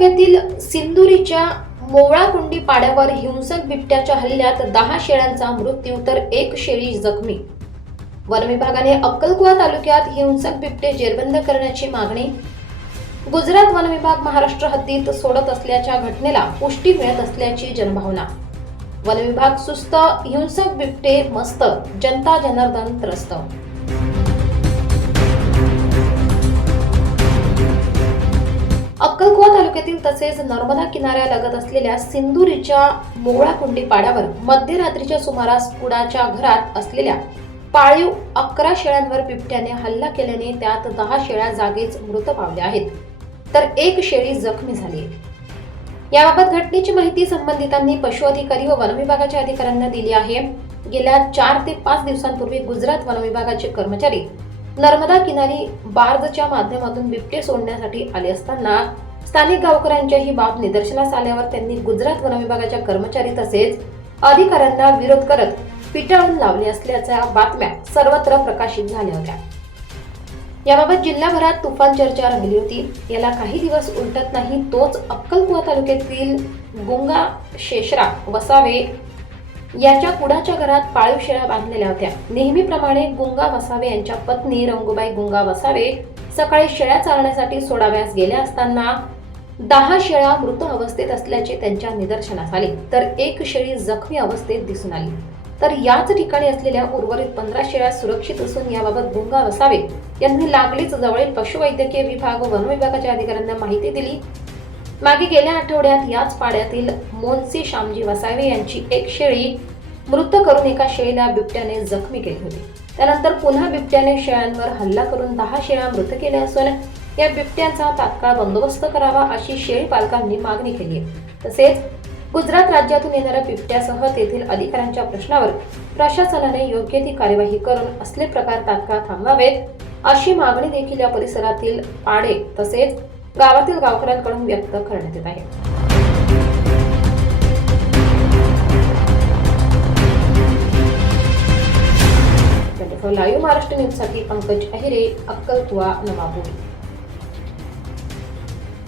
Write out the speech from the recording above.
तालुक्यातील सिंदुरीच्या मोवळाकुंडी पाड्यावर हिंसक बिबट्याच्या हल्ल्यात दहा शेळ्यांचा मृत्यू तर एक शेळी जखमी. वन विभागाने अक्कलकुवा तालुक्यात हिंसक बिबटे जेरबंद करण्याची मागणी गुजरात वन विभाग महाराष्ट्र हद्दीत सोडत असल्याच्या घटनेला पुष्टी मिळत असल्याची जनभावना. वन विभाग सुस्त हिंसक बिबटे मस्त जनता जनार्दन त्रस्त. तालुक्यातील तसेच नर्मदा किनाऱ्यालगत असलेल्या सिंदुरीच्या मोगळाकुंडी पाड्यावर मध्यरात्रीच्या सुमारास कुडाच्या घरात असलेल्या पाळीव अकरा शेळ्यांवर बिबट्याने हल्ला केल्याने त्यात दहा शेळ्या जागीच मृत पावल्या आहेत. तर एक शेळी जखमी झाली. याबाबत घटनेची माहिती संबंधितांनी पशु अधिकारी व वनविभागाच्या अधिकाऱ्यांना दिली आहे. गेल्या चार ते पाच दिवसांपूर्वी गुजरात वनविभागाचे कर्मचारी नर्मदा किनारी बार्जच्या माध्यमातून बिबटे सोडण्यासाठी आले असताना स्थानिक गावकऱ्यांच्या ही बाब निदर्शनास आल्यावर त्यांनी गुजरात वन विभागाच्या कर्मचारी तसेच अधिकाऱ्यांना विरोध करत पिटाळून लावले असल्याच्या बातम्या सर्वत्र प्रकाशित झाल्या होत्या. याबाबत जिल्हाभरात तुफान चर्चा रंगली होती. याला काही दिवस उलटत नाही तोच अक्कलकुवा तालुक्यातील गुंगा शेषरा वसावे याच्या कुडाच्या घरात पाळीव शेळ्या बांधलेल्या होत्या. नेहमीप्रमाणे गुंगा वसावे यांच्या पत्नी रंगूबाई गुंगा वसावे सकाळी शेळ्या चालण्यासाठी सोडाव्यास गेल्या असताना दहा शेळ्या मृत अवस्थेत असल्याचे त्यांच्या निदर्शनास आले. तर एक शेळी जखमी अवस्थेत दिसून आली. तर याच ठिकाणी असलेल्या उर्वरित पंधरा शेळ्या सुरक्षित असून याबाबत गुंगार असावे यांनी लागलीच जवळील पशुवैद्यकीय विभाग व वन विभागाच्या अधिकाऱ्यांना माहिती दिली. मागे गेल्या आठवड्यात याच पाड्यातील मोन्सी श्यामजी वसावे यांची एक शेळी मृत करून एका शेळीला बिबट्याने जखमी केली होती. त्यानंतर पुन्हा बिबट्याने शेळ्यांवर हल्ला करून दहा शेळ्या मृत केल्या असून या बिबट्यांचा तात्काळ बंदोबस्त करावा अशी शेळी पालकांनी मागणी केली. आहे तसेच गुजरात राज्यातून येणाऱ्या बिबट्यासह तेथील अधिकाऱ्यांच्या प्रश्नावर प्रशासनाने योग्य ती कार्यवाही करून असले प्रकार तात्काळ थांबवावेत अशी मागणी देखील या परिसरातील पाडे तसेच गावातील गावकऱ्यांकडून व्यक्त करण्यात येत आहे. लाईव्ह महाराष्ट्र न्यूजसाठी पंकज अहिरे अक्कलकुवा नवापूर.